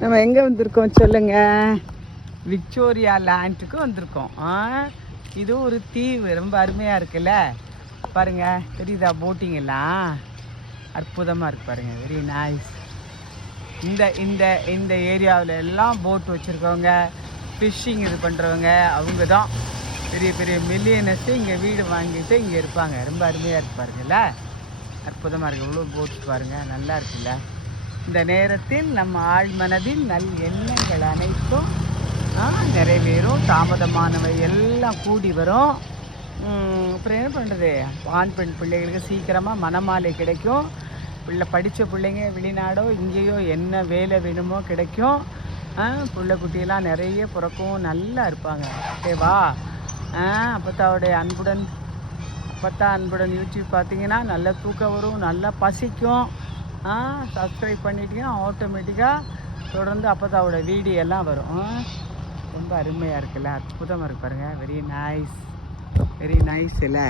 நம்ம எங்கே வந்திருக்கோம் சொல்லுங்க? விக்டோரியா லேண்டுக்கு வந்திருக்கோம். ஆ இது ஒரு தீவு ரொம்ப அருமையாக இருக்குல்ல? பாருங்க தெரியுதா போட்டிங் எல்லாம்? அற்புதமாக இருக்கு பாருங்க வெரி நைஸ் இந்த இந்த இந்த ஏரியாவில் எல்லாம் போட் வச்சுருக்கவங்க ஃபிஷ்ஷிங் இது பண்ணுறவங்க அவங்க தான் பெரிய பெரிய மில்லியனர்ஸு இங்கே வீடு வாங்கிட்டு இங்கே இருப்பாங்க. ரொம்ப அருமையாக இருக்கு பாருங்கள்ல அற்புதமாக இருக்குது இவ்வளோ போட்டு பாருங்கள் நல்லா இருக்குல்ல? இந்த நேரத்தில் நம்ம ஆழ் மனதில் நல் எண்ணங்கள் அனைத்தும் நிறைவேறும். தாமதமானவை எல்லாம் கூடி வரும். அப்புறம் என்ன பண்ணுறது ஆண் பெண் பிள்ளைகளுக்கு சீக்கிரமாக மனமாலை கிடைக்கும். பிள்ளை படித்த பிள்ளைங்க வெளிநாடோ இங்கேயோ என்ன வேலை வேணுமோ கிடைக்கும். பிள்ளை குட்டியெல்லாம் நிறைய பிறக்கும். நல்லா இருப்பாங்க. ஓகேவா அப்பத்தாவுடைய அன்புடன் அப்பத்தா அன்புடன் யூடியூப் பார்த்தீங்கன்னா நல்ல தூக்கம் வரும் நல்லா பசிக்கும். சப்ஸ்கிரைப் பண்ணிட்டீங்கன்னா ஆட்டோமேட்டிக்காக தொடர்ந்து அப்பத்தாவோட வீடியோ எல்லாம் வரும். ஆ, ரொம்ப அருமையாக இருக்குல்ல அற்புதமாக இருக்கு பாருங்க. வெரி நைஸ் வெரி நைஸ் இல்லை?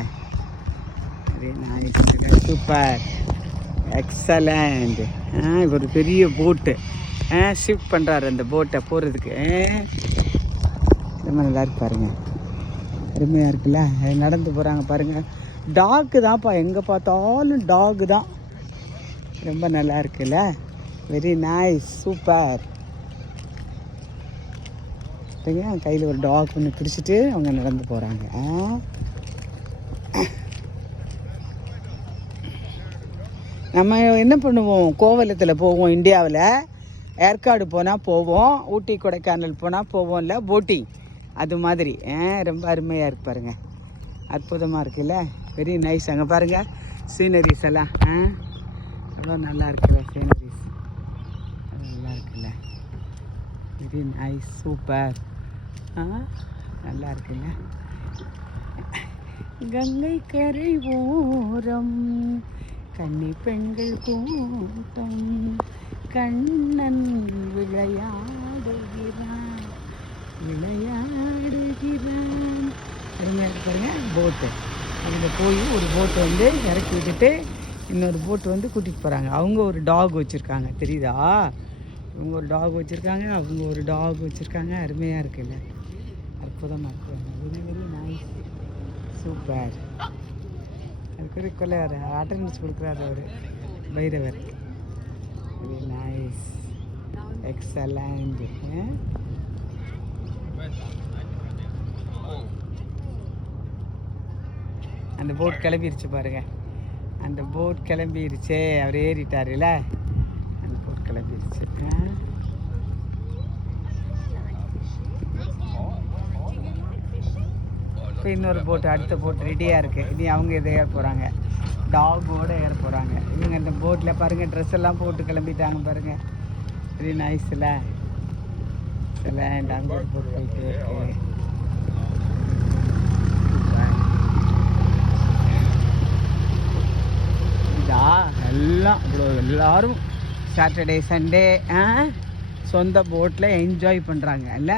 வெரி நைஸ் சூப்பர் எக்ஸலண்ட் ஒரு பெரிய போட்டு ஷிஃப்ட் பண்ணுறாரு அந்த போட்டை போகிறதுக்கு ரொம்ப நல்லா இருக்கு பாருங்க. அருமையாக இருக்குல்ல? நடந்து போகிறாங்க பாருங்கள் டாக்கு தான்ப்பா எங்கே பார்த்தாலும் டாகு தான். ரொம்ப நல்லா இருக்குல்ல வெரி நைஸ் சூப்பர் கையில் ஒரு டாக் ஒன்று பிடிச்சிட்டு அவங்க நடந்து போகிறாங்க நம்ம என்ன பண்ணுவோம்? கோவலத்தில் போவோம் இந்தியாவில். ஏற்காடு போனால் போவோம் ஊட்டி கொடைக்கானல் போனால் போவோம்ல போட்டிங் அது மாதிரி. ஆ, ரொம்ப அருமையாக இருக்கு பாருங்கள் அற்புதமாக இருக்குல்ல? வெரி நைஸ் அங்கே பாருங்கள் சீனரிஸ் எல்லாம். ஆ? எவ்வளோ நல்லா இருக்குல்ல சீனரிஸ் நல்லா இருக்குல்ல வெரி நைஸ் சூப்பர். ஆ நல்லா இருக்குல்ல கங்கை கரை ஓரம் கன்னி பெண்கள் கூட்டம் கண்ணன் விளையாடுகிறான் விளையாடுகிறான். அருமையாக பாருங்க போட்டு அங்கே போய் ஒரு போட்டை வந்து இறக்கி விட்டுட்டு இன்னொரு போட்டு வந்து கூட்டிகிட்டு போகிறாங்க அவங்க ஒரு டாக் வச்சுருக்காங்க. தெரியுதா? இவங்க ஒரு டாக் வச்சுருக்காங்க. அவங்க ஒரு டாக் வச்சுருக்காங்க. அருமையாக இருக்குல்ல. அற்புதமாக இருக்கு வெரி வெரி நைஸ் சூப்பர் அதுக்கு கொள்ளையார் அட்டண்டன்ஸ் கொடுக்குறாரு அவர். பைரவர். வெரி நைஸ் எக்ஸலண்ட் அந்த போட் கிளம்பிருச்சு பாருங்கள் அந்த போட் கிளம்பிருச்சே. அவர் ஏறிட்டாருல அந்த போட் கிளம்பிருச்சு. இப்போ இன்னொரு போட்டு அடுத்த போட் ரெடியாக இருக்குது இனி அவங்க இதை ஏற போகிறாங்க டாகோடு ஏற போகிறாங்க இவங்க இந்த போட்டில் பாருங்கள் ட்ரெஸ் எல்லாம் போட்டு கிளம்பிட்டாங்க பாருங்கள் வெரி நைஸில் சில அங்கே போட்டு போயிட்டு இருக்கு இதா எல்லாம் இவ்வளோ எல்லோரும் சாட்டர்டே சண்டே சொந்த போட்டில் என்ஜாய் பண்ணுறாங்க இல்ல?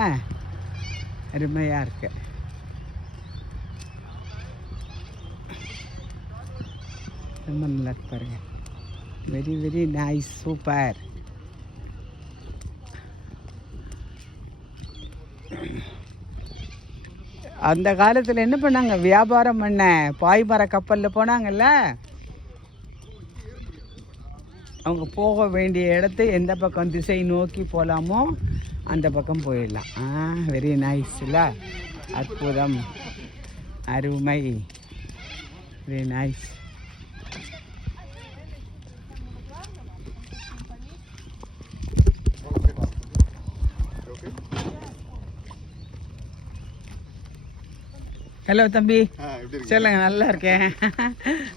அருமையாக இருக்கு. ரொம்ப நல்லா பாருங்க. வெரி வெரி நைஸ் சூப்பர் அந்த காலத்தில் என்ன பண்ணாங்க? வியாபாரம் பண்ண பாய்மர கப்பலில் போனாங்கல்ல? அவங்க போக வேண்டிய இடத்தை எந்த பக்கம் திசை நோக்கி போகலாமோ அந்த பக்கம் போயிடலாம். ஆ வெரி நைஸ் இல்லை? அற்புதம். அருமை. வெரி நைஸ் ஹலோ தம்பி? சொல்லுங்க நல்லா இருக்கேன்.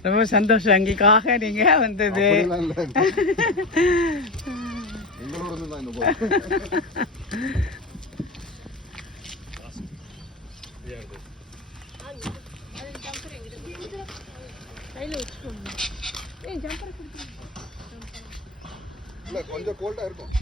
ரொம்ப சந்தோஷம் அங்கேக்காக நீங்க வந்தது. கொஞ்சம் கோல்டா இருக்கும்.